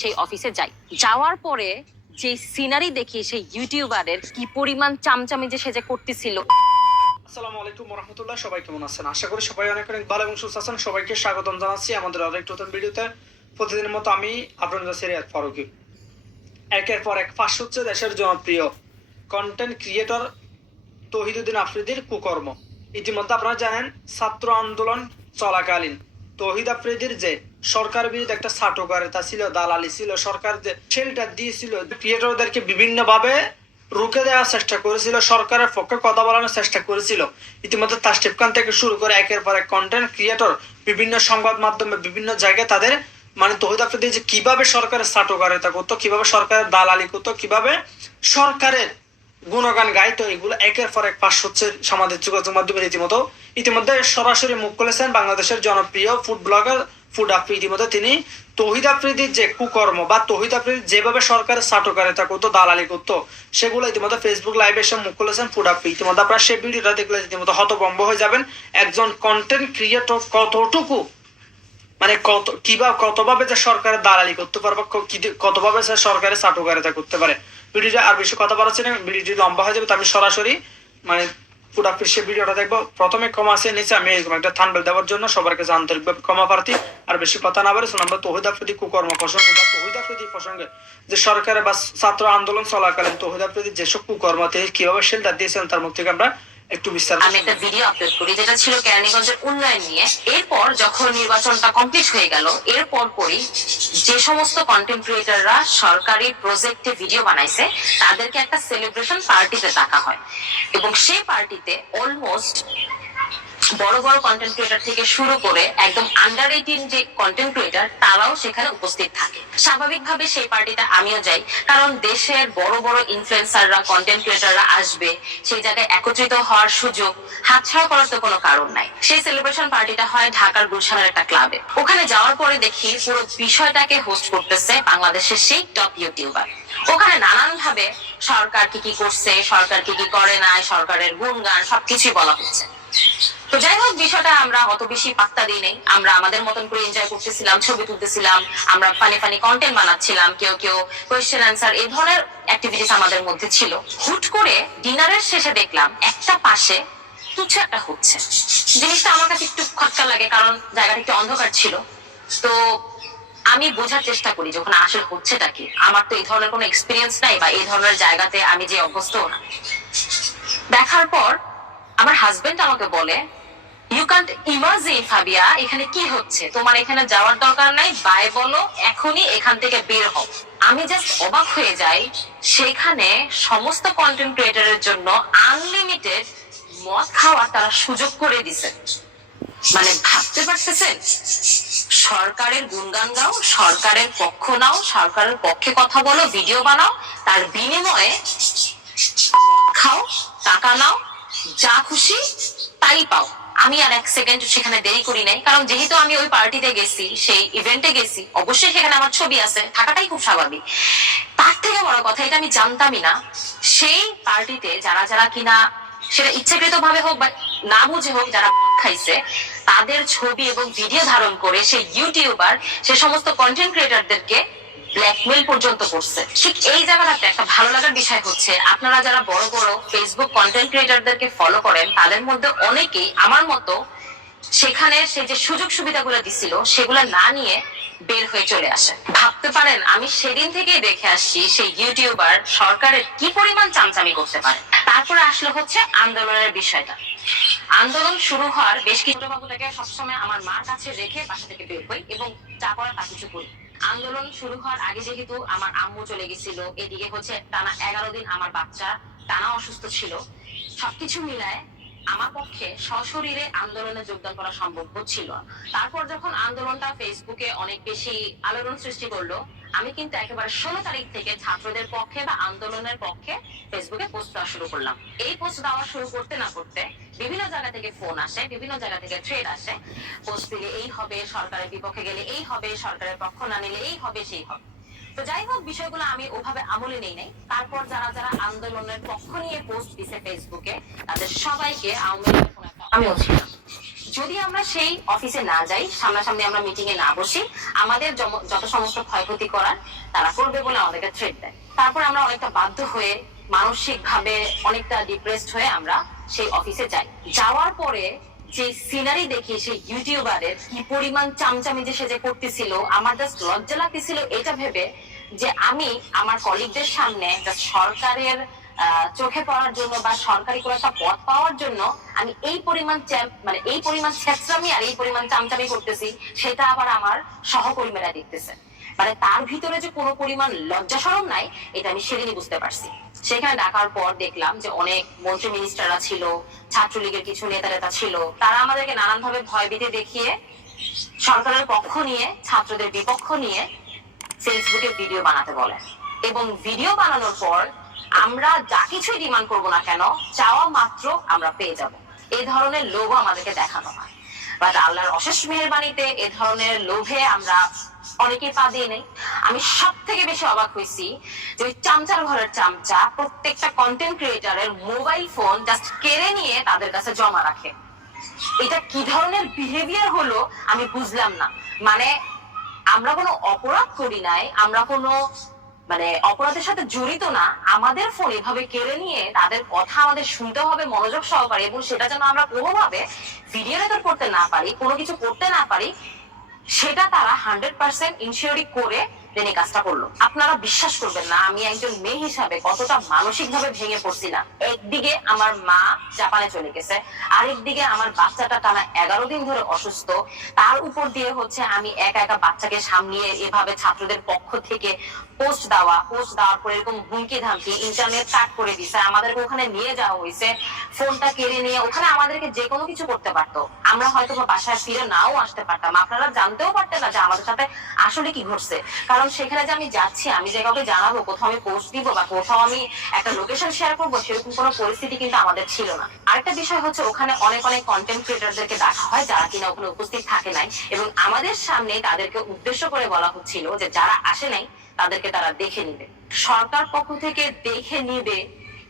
সেই অফিসে যাই। যাওয়ার পরে যে সিনারি দেখি সেই ইউটিউবারের কি পরিমাণ চামচামি যে সে যে করতেছিল। আসসালামু আলাইকুম ওয়া রাহমাতুল্লাহ। সবাই কেমন আছেন? আশা করি সবাই অনেক অনেক ভালো এবং সুস্থ আছেন। সবাইকে স্বাগতম জানাচ্ছি আমাদের আরেকটি নতুন ভিডিওতে। প্রতিদিনের মতো আমি আপনাদের সিরিয়াত ফারুকী। একের পর এক ফাঁস হচ্ছে দেশের জনপ্রিয় কন্টেন্ট ক্রিয়েটর তৌহিদুদ্দিন আফ্রিদির কুকর্ম। ইতিমধ্যে আপনারা জানেন, ছাত্র আন্দোলন চলাকালীন তৌহিদ আফ্রিদির যে সরকার বিরুদ্ধে একটা ছাটকারিতা ছিল, দালালি ছিল, সরকার যে শেল্টার দিয়েছিল, ক্রিয়েটরদেরকে বিভিন্নভাবে রুখে দেওয়ার চেষ্টা করেছিল, সরকারের পক্ষে কথা বলানোর চেষ্টা করেছিল। ইতিমধ্যে তাসটিফ খান থেকে শুরু করে একের পর এক কন্টেন্ট ক্রিয়েটর বিভিন্ন সংবাদ মাধ্যমে বিভিন্ন জায়গায় তাদের তৌহিদ আফ্রিদি যে কিভাবে সরকারের ছাটকারিতা করতো, কিভাবে সরকারের দালালি করতো, কিভাবে সরকারের গুণগান গাইতো, এগুলো একের পর এক পাশ হচ্ছে সামাজিক যোগাযোগ মাধ্যমে। ইতিমধ্যে সরাসরি মুখ খুলেছেন বাংলাদেশের জনপ্রিয় ফুড ব্লগার ফুড আফ্রিদি। ইতিমধ্যে তিনি তৌহিদ আফ্রিদির যে কুকর্ম বা তৌহিদ আফ্রিদি যেভাবে সরকারের ছাটকারিতা করতো, দালালি করতো, সেগুলো ইতিমধ্যে ফেসবুক লাইভে এসে মুখ খুলেছেন ফুড আফ্রিদি। ইতিমধ্যে আপনারা সেই ভিডিওটা দেখলে ইতিমধ্যে হতভম্ব হয়ে যাবেন। একজন কন্টেন্ট ক্রিয়েটর কতটুকু কতভাবে যে সরকারের দালালি করতে পারে বা কতভাবে সে সরকারের ছাটকারিতা করতে পারে। ভিডিওটা আর বেশি কথা বলাচ্ছি না, ভিডিওটি লম্বা হয়ে যাবে। তো আমি সরাসরি ফুড আফ্রিদি সে ভিডিওটা দেখবো। প্রথমে ক্ষমা আছে নিচে আমি এরকম একটা থাম্বনেল দেওয়ার জন্য সবার কাছে আন্তরিকভাবে ক্ষমা প্রার্থী। আর বেশি কথা না বলে আমরা তৌহিদ আফ্রিদি কুকর্ম প্রসঙ্গে বা তৌহিদ আফ্রিদি প্রসঙ্গে যে সরকারের বা ছাত্র আন্দোলন চলাকালীন তৌহিদ আফ্রিদি যেসব কুকর্ম তিনি কিভাবে শেল্টার দিয়েছেন তার মুখ থেকে আমরা একটু বিস্তারিত। আমি একটা ভিডিও আপলোড করি যেটা ছিল কেরানীগঞ্জের উন্নয়ন নিয়ে। এরপর যখন নির্বাচনটা কমপ্লিট হয়ে গেল, এরপর পরই যে সমস্ত কন্টেন্ট ক্রিয়েটররা সরকারি প্রজেক্টে ভিডিও বানাইছে তাদেরকে একটা সেলিব্রেশন পার্টিতে ডাকা হয়, এবং সেই পার্টিতে অলমোস্ট বড় বড় কন্টেন্ট ক্রিয়েটর থেকে শুরু করে একদম আন্ডার 18 যে কন্টেন্ট ক্রিয়েটর তারাও সেখানে উপস্থিত থাকে। স্বাভাবিকভাবে সেই পার্টিতে আমিও যাই, কারণ দেশের বড় বড় ইনফ্লুয়েন্সাররা কন্টেন্ট ক্রিয়েটররা আসবে, সেই জায়গায় একত্রিত হওয়ার সুযোগ হাতছাড়া করার তো কোনো কারণ নাই। সেই সেলিব্রেশন পার্টিটা হয় ঢাকার গুলশানের একটা ক্লাবে। ওখানে যাওয়ার পরে দেখি পুরো বিষয়টাকে হোস্ট করতেছে বাংলাদেশের সেই টপ ইউটিউবার। ওখানে নানান ভাবে সরকার কি কি করছে, সরকার কি কি করে নাই, সরকারের গুণগান সবকিছুই বলা হচ্ছে। তো যাই হোক, বিষয়টা আমরা অত বেশি পাত্তা দিই নাই। আমরা আমাদের মতন করে এনজয় করতেছিলাম, ছবি তুলতেছিলাম, আমরা ফানি ফানি কন্টেন্ট বানাচ্ছিলাম, কেউ কেউ কোয়েশ্চেন অ্যান্সার, এই ধরনের অ্যাক্টিভিটিস আমাদের মধ্যে ছিল। হুট করে ডিনারের শেষে দেখলাম একটা পাশে কিছু একটা হচ্ছে। জিনিসটা আমার কাছে একটু খটকা লাগে, কারণ জায়গাটা একটু অন্ধকার ছিল। তো আমি বোঝার চেষ্টা করি যখন আসলে হচ্ছেটা কি। আমার তো এই ধরনের কোনো এক্সপিরিয়েন্স নাই বা এই ধরনের জায়গাতে আমি যে অভ্যস্তও না। দেখার পর আমার হাজবেন্ড আমাকে বলে, ইউ ক্যান্ট ইমাজিন ফাবিয়া, এখানে কি হচ্ছে, তোমার এখানে যাওয়ার দরকার নাই, বাই বলো, এখনই এখান থেকে বের হও। আমি জাস্ট অবাক হয়ে যাই, সেখানে সমস্ত কন্টেন্ট ক্রিয়েটরের জন্য আনলিমিটেড মদ খাওয়ার তারা সুযোগ করে দিছে। মানে ভাবতে পারতেছেন, সরকারের গুণগান গাও, সরকারের পক্ষ নাও, সরকারের পক্ষে কথা বলো, ভিডিও বানাও, তার বিনিময়ে খাও, টাকা নাও, যা খুশি তাই পাও। আমি আর এক সেকেন্ড সেখানে দেরি করি নাই, কারণ যেহেতু আমি ওই পার্টিতে গেছি, সেই ইভেন্টে গেছি, অবশ্যই সেখানে আমার ছবি আছে, থাকাটাই খুব স্বাভাবিক। তার থেকে বড় কথা, এটা আমি জানতামই না সেই পার্টিতে যারা যারা কিনা, সেটা ইচ্ছাকৃত ভাবে হোক বা না বুঝে হোক, যারা খাইছে তাদের ছবি এবং ভিডিও ধারণ করে সেই ইউটিউবার সে সমস্ত কন্টেন্ট ক্রিয়েটরদেরকে ব্ল্যাকমেল পর্যন্ত করছে। ঠিক এই জায়গাটাতে একটা ভালো লাগার বিষয় হচ্ছে, আপনারা যারা বড় বড় ফেসবুক কন্টেন্ট ক্রিয়েটরদেরকে ফলো করেন, তাদের মধ্যে অনেকেই আমার মতো সেখানে সে যে সুযোগ সুবিধাগুলো দিছিল সেগুলো না নিয়ে বের হয়ে চলে আসে। ভাবতে পারেন, আমি সেদিন থেকেই দেখে আসছি সেই ইউটিউবার সরকারের কি পরিমাণ চামচামি করতে পারে। তারপরে আসলে হচ্ছে আন্দোলনের বিষয়টা। আন্দোলন শুরু হওয়ার বেশ কিছু বাবুটাকে সবসময় আমার মার কাছে রেখে বাসা থেকে বের হই এবং যা করার তা কিছু করি। আন্দোলন শুরু হওয়ার আগে যেহেতু আমার আম্মু চলে গেছিল, এদিকে হচ্ছে টানা 11 দিন আমার বাচ্চা টানা অসুস্থ ছিল, সবকিছু মিলায় আমার পক্ষে সশরীরে আন্দোলনে যোগদান করা সম্ভব হচ্ছিল। তারপর যখন আন্দোলনটা ফেসবুকে অনেক বেশি আলোড়ন সৃষ্টি করলো, আমি কিন্তু একেবারে 16 তারিখ থেকে ছাত্রদের পক্ষে বা আন্দোলনের পক্ষে ফেসবুকে পোস্ট দেওয়া শুরু করলাম। এই পোস্ট দেওয়া শুরু করতে না করতে বিভিন্ন জায়গা থেকে ফোন আসে, বিভিন্ন জায়গা থেকে থ্রেড আসে, পোস্ট দিলে এই হবে, সরকারের বিপক্ষে গেলে এই হবে, সরকারের পক্ষ না নিলে এই হবে, সেই হবে। তো যাই হোক, বিষয়গুলো আমি ওভাবে আমলে নেই নাই। তারপর যারা যারা আন্দোলনের পক্ষ নিয়ে পোস্ট দিছে ফেসবুকে, তাদের সবাইকে আওয়ামী লীগের আমিও ছিলাম, যদি আমরা সেই অফিসে না যাই, সামনাসামনি আমরা মিটিং এ না বসি, আমাদের যত সমস্ত ক্ষয়ক্ষতি করার তারা করবে বলে আমাদেরকে থ্রেট দেয়। তারপর আমরা অনেকটা বাধ্য হয়ে, মানসিক ভাবে অনেকটা ডিপ্রেসড হয়ে আমরা সেই অফিসে যাই। যাওয়ার পরে যে সিনারি দেখি সেই ইউটিউবারের কি পরিমাণ চামচামি যে সে যে করতেছিল, আমার জাস্ট লজ্জা লাগতেছিল এটা ভেবে যে আমি আমার কলিগদের সামনে সরকারের চোখে পড়ার জন্য বা সরকারি কোনো একটা পদ পাওয়ার জন্য আমি এই পরিমাণ এই পরিমাণ ছেঁচড়ামি আর এই পরিমাণ চামচামি করতেছি, সেটা আবার আমার সহকর্মীরা দেখতেছে। মানে তার ভিতরে যে কোনো পরিমাণ লজ্জা শরম নাই, এটা আমি সেদিনই বুঝতে পারছি। সেখানে ডাকার পর দেখলাম যে অনেক মন্ত্রী মিনিস্টাররা ছিল, ছাত্রলীগের কিছু নেতা ছিল, তারা আমাদেরকে নানান ভাবে ভয়ভীতি দেখিয়ে সরকারের পক্ষ নিয়ে, ছাত্রদের বিপক্ষ নিয়ে ফেসবুকে ভিডিও বানাতে বলে। এবং ভিডিও বানানোর পর আমরা যা কিছুই ডিমান্ড করবো না কেন, চাওয়া মাত্র আমরা পেয়ে যাব, এই ধরনের লোভ আমাদেরকে দেখানো হয়। বাট আল্লাহর অশেষ মেহেরবানিতে এ ধরনের লোভে আমরা অনেকেই পা দিয়ে নেই। আমি সব থেকে বেশি অবাক হয়েছি যে ওই চামচার ঘরের চামচা প্রত্যেকটা কন্টেন্ট ক্রিয়েটারের মোবাইল ফোন জাস্ট কেড়ে নিয়ে তাদের কাছে জমা রাখে। এটা কি ধরনের বিহেভিয়ার হলো আমি বুঝলাম না। মানে আমরা কোনো অপরাধ করি নাই, আমরা কোনো অপরাধের সাথে জড়িত না, আমাদের ফোন এভাবে কেড়ে নিয়ে তাদের কথা আমাদের শুনতে হবে মনোযোগ সহকারে, এবং সেটা যেন আমরা কোনোভাবে ভিডিও রেকর্ড করতে না পারি, কোনো কিছু করতে না পারি, সেটা তারা 100% ইনশিওরি করে দেন এই কাজটা করলো। আপনারা বিশ্বাস করবেন না আমি একজন মেয়ে হিসাবে কতটা মানসিক ভাবে ভেঙে পড়ছিলাম। একদিকে আমার মা জাপানে চলে গেছে, আরেকদিকে আমার বাচ্চাটা টানা 11 দিন ধরে অসুস্থ, তার উপর দিয়ে হচ্ছে আমি একা একা বাচ্চাকে সামলিয়ে এভাবে ছাত্রদের পক্ষ থেকে পোস্ট দেওয়ার পর এরকম হুমকি ধামকি, ইন্টারনেট কাট করে দিছে, আমাদেরকে ওখানে নিয়ে যাওয়া হয়েছে, ফোনটা কেড়ে নিয়ে ওখানে আমাদেরকে যে কোনো কিছু করতে পারতো, আমরা হয়তো বাসায় ফিরে নাও আসতে পারতাম, আপনারা জানতেও পারতেন না যে আমাদের সাথে আসলে কি ঘটছে। কারণ সেখানে যে আমি যাচ্ছি, আমি যে কাউকে জানাবো, কোথাও আমি পোস্ট দিব বা কোথাও আমি একটা লোকেশন শেয়ার করবো, সেরকম কোনো পরিস্থিতি কিন্তু আমাদের ছিল না। আরেকটা বিষয় হচ্ছে ওখানে অনেক কন্টেন্ট ক্রিয়েটরদেরকে ডাকা হয় যারা কিনা ওখানে উপস্থিত থাকে নাই, এবং আমাদের সামনে তাদেরকে উদ্দেশ্য করে বলা হচ্ছিল যে যারা আসে নাই তাদেরকে তারা দেখে নিবে। সরকার পক্ষ থেকে দেখে নিবে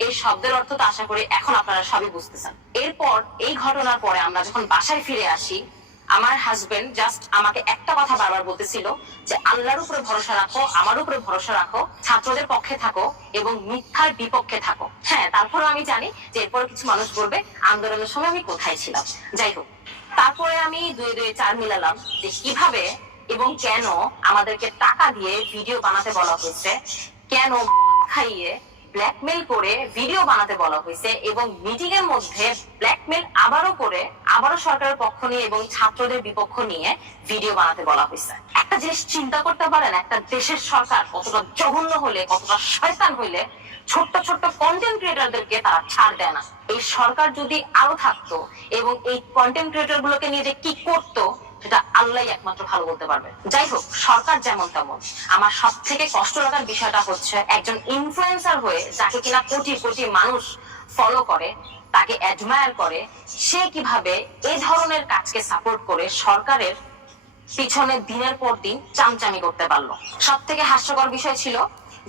এই শব্দের অর্থ তো আশা করি এখন আপনারা সবই বুঝতেছেন। এরপর এই ঘটনার পরে আমরা যখন বাসায় ফিরে আসি, আমার হাজবেন্ড জাস্ট আমাকে একটা কথা বারবার বলতেছিল যে আল্লাহর উপরে ভরসা রাখো, আমার উপরে ভরসা রাখো, ছাত্রদের পক্ষে থাকো এবং মিথ্যার বিপক্ষে থাকো। হ্যাঁ, তারপরে আমি জানি যে এরপরে কিছু মানুষ বলবে আন্দোলনের সময় আমি কোথায় ছিলাম। যাই হোক, তারপরে আমি 2-2-4 মিলালাম যে কিভাবে এবং কেন আমাদেরকে টাকা দিয়ে ভিডিও বানাতে বলা হয়েছে, কেন খাইয়ে ব্ল্যাকমেল করে ভিডিও বানাতে বলা হয়েছে, এবং মিটিং এর মধ্যে ব্ল্যাকমেল আবারও সরকারের পক্ষ নিয়ে এবং ছাত্রদের বিপক্ষ নিয়ে ভিডিও বানাতে বলা হয়েছে। একটা জিনিস চিন্তা করতে পারেন, একটা দেশের সরকার কতটা জঘন্য হলে, কতটা শয়তান হইলে ছোট্ট কন্টেন্ট ক্রিয়েটরদেরকে তারা ছাড় দেয় না। এই সরকার যদি আরো থাকতো এবং এই কন্টেন্ট ক্রিয়েটর গুলোকে নিয়ে যে কি করতো, সেটা আল্লাহ একমাত্র ভালো বলতে পারবে। যাই হোক, সরকার যেমন তেমন, আমার সব থেকে কষ্ট লাগার বিষয়টা হচ্ছে একজন ইনফ্লুয়েন্সার হয়ে যাকে কিনা কোটি কোটি মানুষ ফলো করে, তাকে অ্যাডমায়ার করে, সে কিভাবে এই ধরনের কাজকে সাপোর্ট করে সরকারের পিছনে দিনের পর দিন চামচামি করতে পারলো। সব থেকে হাস্যকর বিষয় ছিল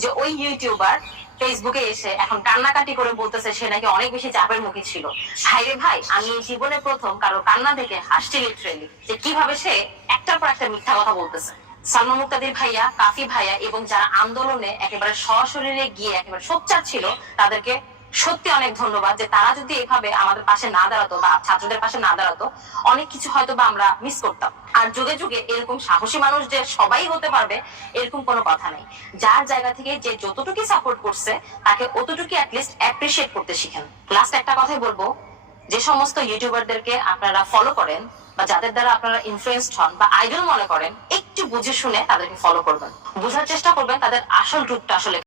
যে ওই ইউটিউবার ফেসবুকে এসে এখন কান্নাকাটি করে বলতেছে সে নাকি অনেক বেশি চাপের মুখে ছিল। ভাইরে ভাই, আমি এই জীবনে প্রথম কারো কান্না দেখে হাসছি লিটারেলি, যে কিভাবে সে একটার পর একটা মিথ্যা কথা বলতেছে। সালমান মুক্তাদির ভাইয়া, কাফি ভাইয়া এবং যারা আন্দোলনে একেবারে সশরীরে গিয়ে একেবারে সোচ্চার ছিল, তাদেরকে সত্যি অনেক ধন্যবাদ যে তারা যদি এভাবে আমাদের পাশে না দাঁড়াতো বা ছাত্রদের পাশে না দাঁড়াতো, অনেক কিছু হয়তো বা আমরা মিস করতাম। আর যুগে যুগে এরকম সাহসী মানুষ যে সবাই হতে পারবে এরকম কোনো কথা নেই। যার জায়গা থেকে যে যতটুকু সাপোর্ট করছে তাকে অতটুকু অ্যাটলিস্ট অ্যাপ্রিসিয়েট করতে শিখেন। লাস্ট একটা কথাই বলবো, যে সমস্ত ইউটিউবারদেরকে আপনারা ফলো করেন বা যাদের দ্বারা আপনারা ইনফ্লুয়েন্সড হন বা আইডল মনে করেন, একটু বুঝে শুনে তাদেরকে ফলো করবেন, বোঝার চেষ্টা করবেন তাদের আসল রূপটা আসলে